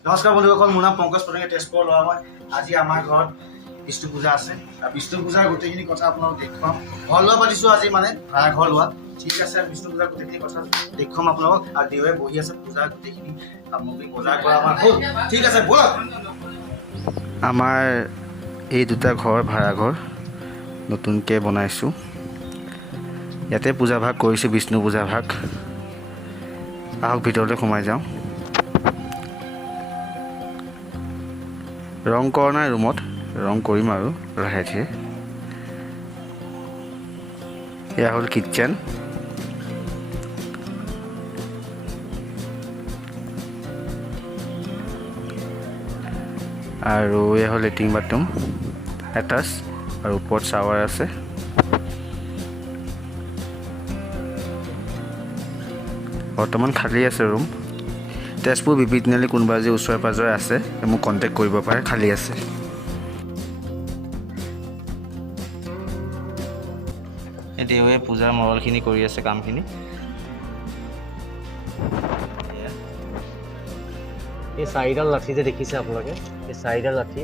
নমস্কাৰ বন্ধুসকল, মোৰ নাম পংকজ পটেঙে, তেজপুৰৰ ল'ৰা হয়। আজি আমাৰ ঘৰত বিষ্ণু পূজা আছে আৰু বিষ্ণু পূজাৰ গোটেইখিনি কথা আপোনালোক দেখুৱাম। ঘৰ লোৱা পাতিছোঁ আজি, মানে ভাড়া ঘৰ লোৱা। ঠিক আছে, বিষ্ণু পূজাৰ গোটেইখিনি কথা দেখুৱাম আপোনালোকক। আৰু দেউৱে বহি আছে, পূজাৰ গোটেইখিনি সামগ্ৰী বজাৰ কৰা আমাৰ হ'ল। ঠিক আছে, ব'লক। আমাৰ এই দুটা ঘৰ ভাড়া ঘৰ নতুনকৈ বনাইছোঁ। ইয়াতে পূজা ভাগ কৰিছোঁ, বিষ্ণু পূজা ভাগ। আহক ভিতৰলৈ সোমাই যাওঁ। ৰং কৰা নাই ৰুমত, ৰং কৰিম আৰু লাহে ধীৰে। এয়া হ'ল কিটচেন। আৰু এয়া হ'ল লেট্ৰিন বাথৰুম এটাচ, আৰু ওপৰত শ্বাৱাৰ আছে। বৰ্তমান খালী আছে ৰুম। তেজপুৰ বিপি তিনিআলি কোনোবা যদি ওচৰে পাঁজৰে আছে মোক কণ্টেক্ট কৰিব পাৰে, খালী আছে। দেউৱে পূজাৰ মৰলখিনি কৰি আছে, কামখিনি। এই চাৰিডাল লাঠি যে দেখিছে আপোনালোকে, এই চাৰিডাল লাঠি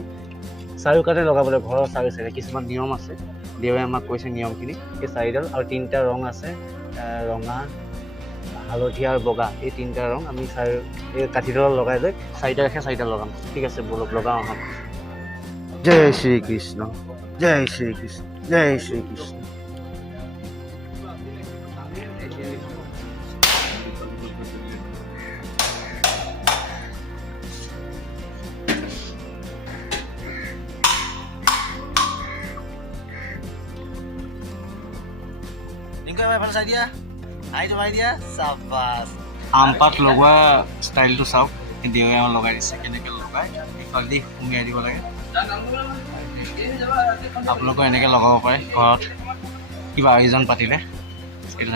চাৰিওকাষে লগাবলৈ, ঘৰৰ চাৰি চাইডে কিছুমান নিয়ম আছে। দেউৱে আমাক কৈছে নিয়মখিনি। এই চাৰিডাল আৰু তিনিটা ৰং আছে, ৰঙা, হালধীয়া আৰু বগা। এই তিনিটা ৰং আমি এই কাঠিডালত লগাই লৈ চাৰিটা ৰাখে চাৰিডাল লগাম। ঠিক আছে, বলক লগাওঁ আহক। জয় শ্ৰীকৃষ্ণ, জয় শ্ৰীকৃষ্ণ, জয় শ্ৰীকৃষ্ণ। আমপাত লগোৱা ষ্টাইলটো চাওক, দেউৱে আমাৰ লগাই দিছে। কেনেকৈ লগাই ইফাল দি সুমিয়াই দিব লাগে। আপোনালোকেও এনেকৈ লগাব পাৰে ঘৰত কিবা আয়োজন পাতিলে।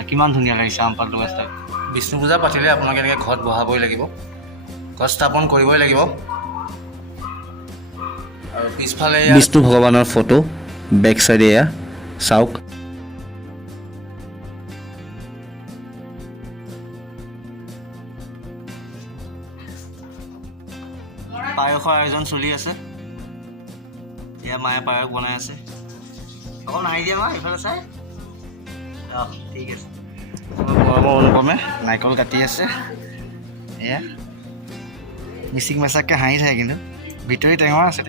কিমান ধুনীয়া লাগিছে আমপাত লগোৱা ষ্টাইল। বিষ্ণু পূজা পাতিলে আপোনালোকে এনেকৈ ঘৰত বহাবই লাগিব, ঘৰত স্থাপন কৰিবই লাগিব। আৰু পিছফালে বিষ্ণু ভগৱানৰ ফটো, বেক চাইডে এয়া চাওক। পায়সৰ আয়োজন চলি আছে। এয়া মায়ে পায়স বনাই আছে। অকণ নাহি দিয়া মা, এইফালে চাই। ঠিক আছে। গৰমৰ অনুপমে নাৰিকল কাটি আছে। এয়া মিচিক মেচাককৈ হাঁহি থাকে, কিন্তু ভিতৰি টেঙা আছে।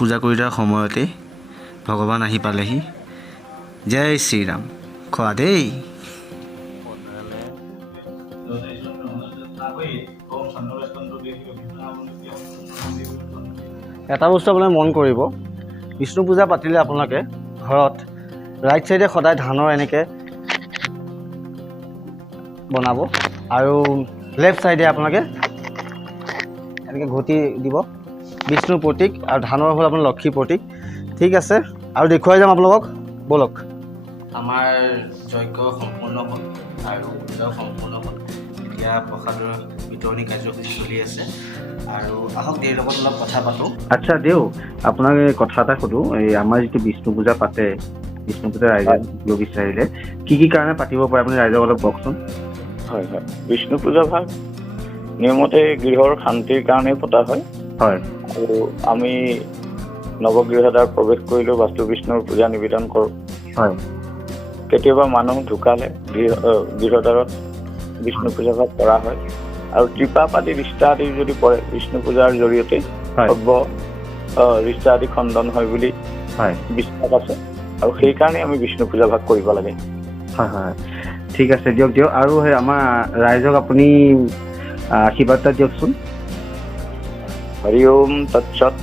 পূজা কৰি থকাৰ সময়তেই ভগৱান আহি পালেহি। জয় শ্ৰীৰাম। খোৱা দেই। এটা বস্তু আপোনালোকে মন কৰিব, বিষ্ণু পূজা পাতিলে আপোনালোকে ঘৰত ৰাইট চাইডে সদায় ধানৰ এনেকৈ বনাব, আৰু লেফ্ট চাইডে আপোনালোকে এনেকৈ ঘটি দিব বিষ্ণুৰ প্ৰতীক, আৰু ধানৰ হ'ল আপোনাৰ লক্ষীৰ প্ৰতীক। ঠিক আছে, আৰু দেখুৱাই যাম আপোনালোকক, ব'লক। আমাৰ যজ্ঞ সম্পূৰ্ণ হ'ল আৰু পূজাও সম্পূৰ্ণ হ'ল। এতিয়া প্ৰসাদৰ বিতৰণি কাৰ্যসূচী চলি আছে, আৰু আহক দেউৰ লগত অলপ কথা পাতোঁ। আচ্ছা দেউ, আপোনাক কথা এটা সোধোঁ। এই আমাৰ যিটো বিষ্ণু পূজা পাতে, বিষ্ণু পূজা ৰাইজে দিব বিচাৰিলে কি কাৰণে পাতিব পাৰে, আপুনি ৰাইজক অলপ কওকচোন। হয় হয়, বিষ্ণু পূজা ভাগ নিয়মতে গৃহৰ শান্তিৰ কাৰণেই পতা হয়। হয়। আৰু আমি নৱগৃহদ্বাৰ প্ৰৱেশ কৰিলেও বাস্তু বিষ্ণুৰ পূজা নিবেদন কৰোঁ। হয়। কেতিয়াবা মানুহ ঢুকালে গৃহদ্বাৰত বিষ্ণু পূজা ভাগ কৰা হয়, আৰু ত্ৰিপাপ আদি ৰিষ্টা আদি যদি পৰে বিষ্ণু পূজাৰ জৰিয়তে সৰ্ব ৰিষ্টা আদি খণ্ডন হয় বুলি বিশ্বাস আছে, আৰু সেইকাৰণে আমি বিষ্ণু পূজা ভাগ কৰিব লাগে। হয় হয়, ঠিক আছে, দিয়ক দিয়ক। আৰু সেই আমাৰ ৰাইজক আপুনি আশীৰ্বাদ দিয়কচোন। হৰি ওম তৎসৎ।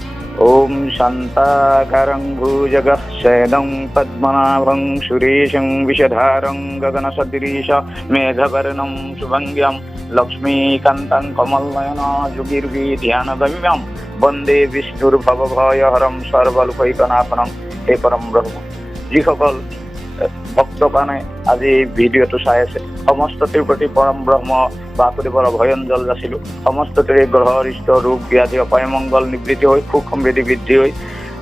ओम शांताकारं भुजगः शयनं पद्मनाभं सुरेशं विषधारं गगनसदृश मेघवर्णं शुभंग्यं লক্ষ্মীকান্তং কমলনয়ন যোগীর্বি ধ্যানগম্যম বন্দে বিষ্ণুর ভবভয়হরম সর্বলোকৈকনাথনম হে পৰম ব্ৰহ্ম। যিসকল ভক্তগণে আজি এই ভিডিঅ'টো চাই আছে সমস্তটিৰ প্ৰতি পৰম ব্ৰহ্ম বাসুদেৱৰ অভয়ঞ্জল যাচিলোঁ। সমস্তটিৰে গ্ৰহ অৰিষ্ট ৰোগ ব্যাধি অপায় মংগল নিবৃত্তি হৈ সুখ সমৃদ্ধি বৃদ্ধি হৈ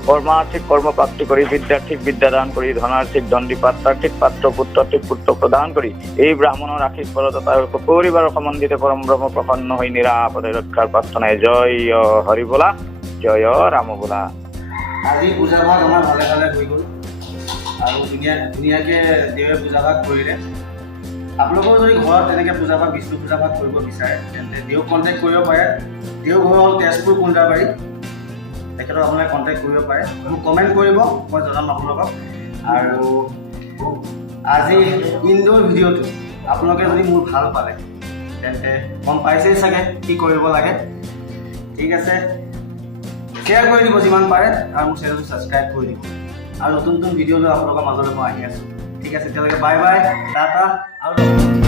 কৰ্মাৰ্থিক কৰ্মপ্ৰাপ্তি কৰি বিদ্যাৰ্থীক বিদ্যাদান কৰি ধনাৰ্থিক দণ্ডী পাত্ৰাৰ্থিক পাত্ৰ পুত্ৰাৰ্থিক পুত্ৰ প্ৰদান কৰি এই ব্ৰাহ্মণৰ আশীৰ্বাদত আৰু পৰিবাৰৰ সম্বন্ধিত পৰম ব্ৰহ্ম প্ৰসন্ন হৈ নিৰাপদে ৰক্ষাৰ প্ৰাৰ্থনায় জয় হৰি বোলা জয় ৰাম বোলা। আজি পূজা ভাগ আমাৰ ভালে ভালে হৈ গ'ল আৰু ধুনীয়াকৈ দেৱে পূজা ভাগ কৰিলে। আপোনালোকেও যদি ঘৰত তেনেকৈ পূজা ভাগ বিষ্ণু পূজা ভাগ কৰিব বিচাৰে তেন্তে দেওক কণ্টেক্ট কৰিব পাৰে। দেও ঘৰ হ'ল তেজপুৰ কুন্দাবাৰী। তেখেতক আপোনালোকে কণ্টেক্ট কৰিব পাৰে। মোক কমেণ্ট কৰিব, মই জনাম আপোনালোকক। আৰু আজি ইনড'ৰ ভিডিঅ'টো আপোনালোকে যদি মোৰ ভাল পালে তেন্তে গম পাইছেই চাগে কি কৰিব লাগে। ঠিক আছে, শ্বেয়াৰ কৰি দিব যিমান পাৰে আৰু মোৰ চেনেলটো ছাবস্ক্ৰাইব কৰি দিব। আৰু নতুন নতুন ভিডিঅ' লৈ আপোনালোকৰ মাজলৈ মই আহি আছোঁ। ঠিক আছে, তেতিয়ালৈকে বাই বাই, টাটা আৰু